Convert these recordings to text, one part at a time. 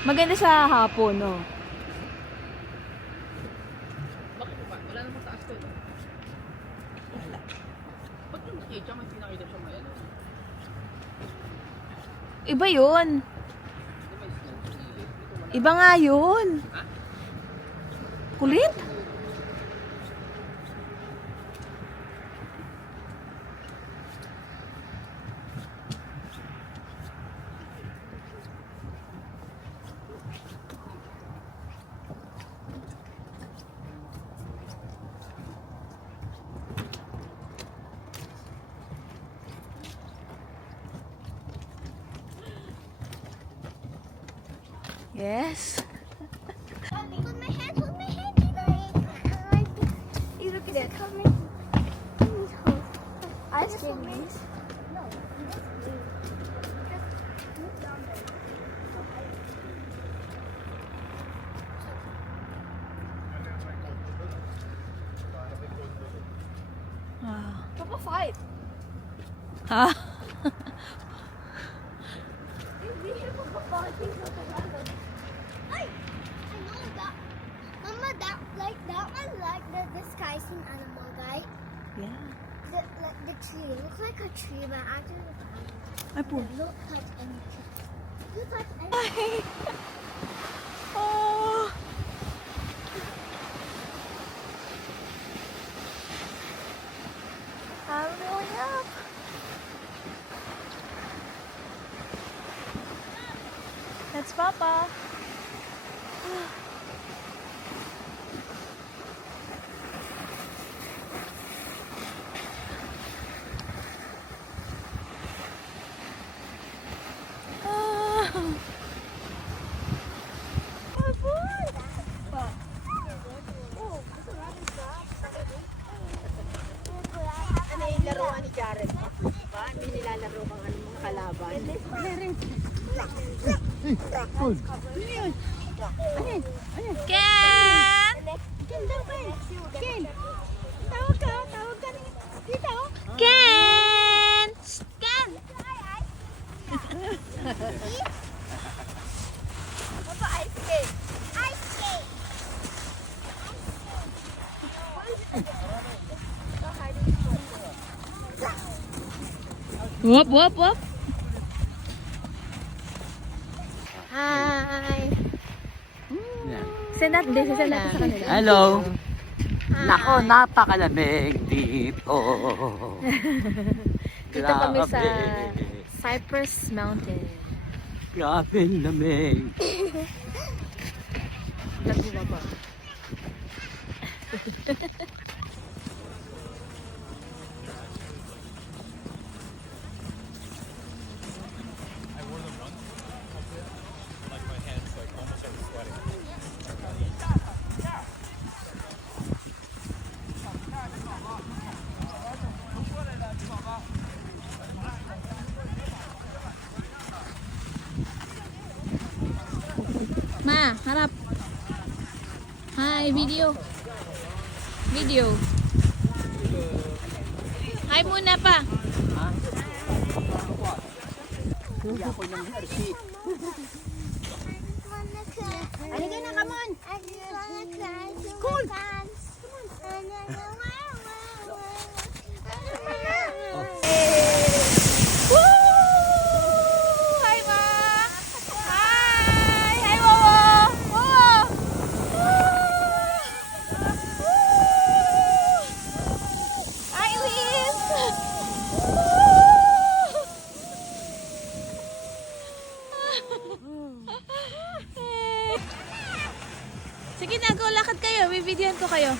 Maganda sa hapon, no? Bakit ba? Wala namang taas ko, no? Wala. Ba't yung nakita may pinakita siya may ano? Iba yun. Hindi may snow sa gilid. Ito wala. Iba nga yun. Ha? Kulit. Yes. Hold my hand, hold my hand. You look at it. Ice cream. No. Ah. Papa fight. Ha? We have Papa fighting for the random. I know that. Mama, that one like the disguising animal guy. Yeah. The tree. It looks like a tree, but actually it's an animal. Ay po. Don't touch anything. You touch anything. Ay. Oh. I'm going up. That's Papa. Ah. Oh, boy. Ano yung laruan ni Jared? Diba? May nilalaro kang ano, mga kalaban. Ken! Ken daw ba? Ken! Tawag ka dito. Ken! Ken! Papa, ice skate. Ice skate. Whoop, whoop, whoop. Hi! Send natin sa kanila. Hello! Nako, napakalamig dito. Dito kami sa Grabe. Cypress Mountain. Grabe lamig. Nagbuwa ba? Ma, harap. Hi, video. Video. Hi muna pa. Hindi ako ng RC. Halika na, come on! Cool. Woo! Hi, Ma. Hi. Hi, Wawa. Wawa. Hi, Liz. Sige na, go. Lakad kayo. May videoan ko kayo.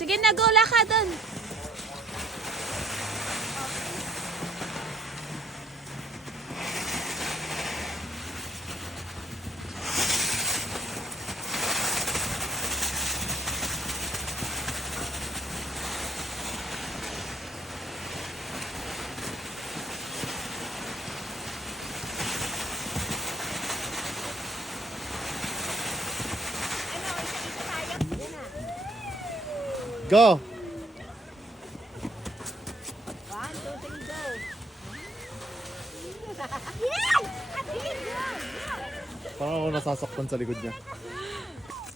Sige na, go. Lakad doon. Go. 1, 2, 3, go! nasasaktan sa likod niya.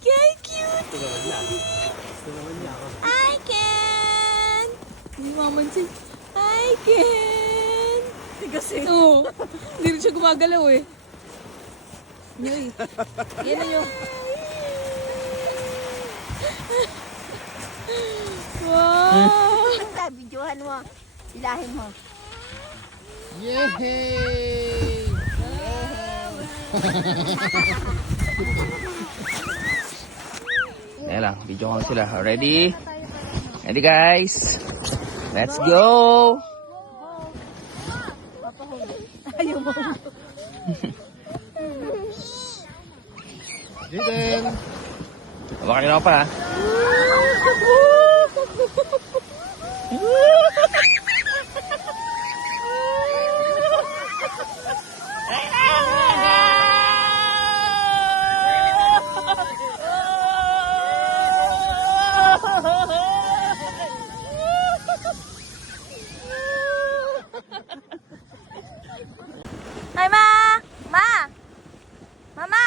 Kaya cute! Gusto naman niya. Gusto naman niya ako. I can! Hindi mamansin. I can! Kasi. Oo. Hindi rin siya gumagalaw eh. Yoy. Yan na yung... Wow! Basta, videohan mo. Ilahin mo. Yay! Ayan lang, video ko sila. Ready? Ready guys? Let's go! Jaden! Baka nyo pa ha? Hi, Ma! Ma! Mama!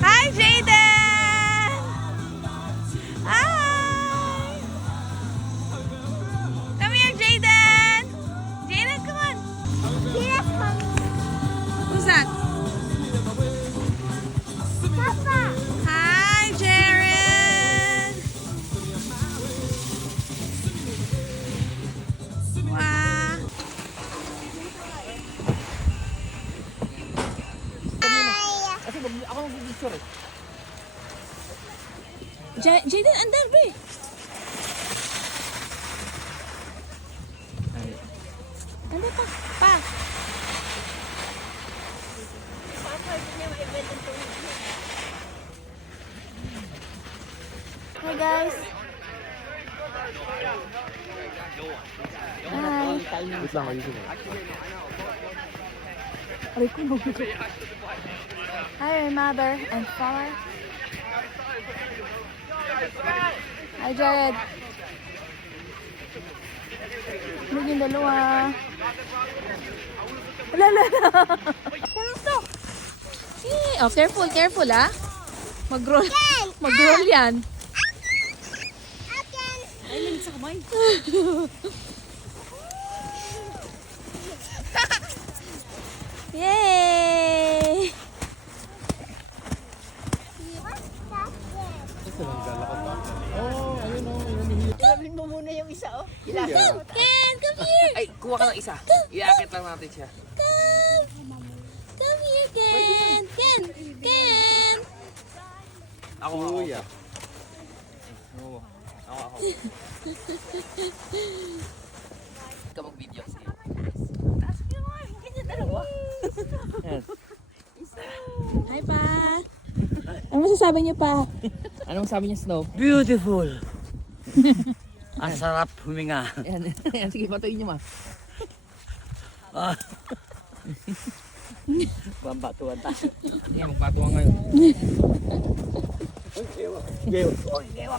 Hi, Jaden! Hi! Come here, Jaden! Jaden, come on! Yes, Mommy. Who's that? Papa. Hi, Jared! Wow! Kasi ako mag-picture eh. Jaden, andar ba eh? Andar pa. Pa. Hi, guys. Wait lang, ayusin mo. Hi, mother and father. Hi, Jared. Huwag yung dalawa. Lala na. Ano to? Oh, careful, careful ah. Mag-roll. Mag-roll yan. Yay! Gusto lang galakad ba? Oh, ayun o. Ayun Ilahin mo muna yung isa, oh. Ilahin. Ken, come here. Ay, kuha ka ng isa. Iakit lang natin siya. Come here, Ken. Ken. Ken. Ako. Kuya. Ako. Ikaw mag-video. Sige. Hi, pa. Ano masasabi niyo pa? Anong sabi niya, Snow? Beautiful. Ang sarap huminga. Ayan, ayan. Sige, patuloy niyo ma. Bambatuan tayo. Ayan, magpatuwa ngayon.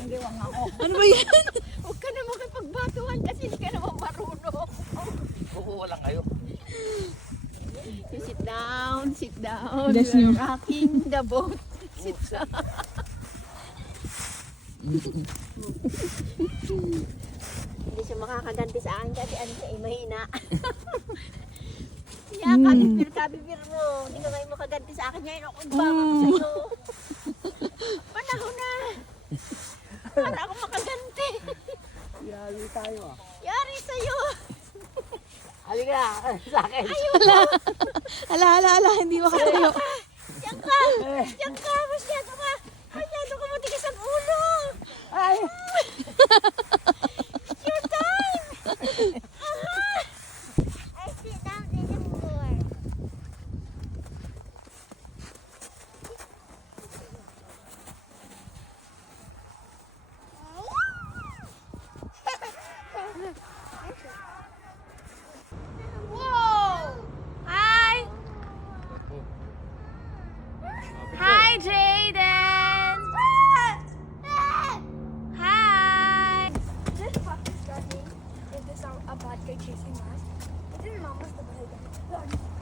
Gewang ako. Ano ba yan? Huwag ka na makipagbatuhan kasi hindi ka naman marunong. Oo, lang kayo. You sit down, sit down. That's We're new. rocking the boat. Sit down. Hindi siya makakaganti sa akin kasi ano siya, mahina. Kaya kabibir mo. Hindi ka ngayon makaganti sa akin ngayon. Ako bama ko sa'yo. Panahon na. Para ako makaganti. Yari tayo ah. Yari sa'yo. Halika sa akin. Ala, hindi makatayo. Diyan ka. Diyan ka. Masyado ka. Masyado ka matigas ang ulo. Ay! It's your time. I sit down in the floor. Mama's the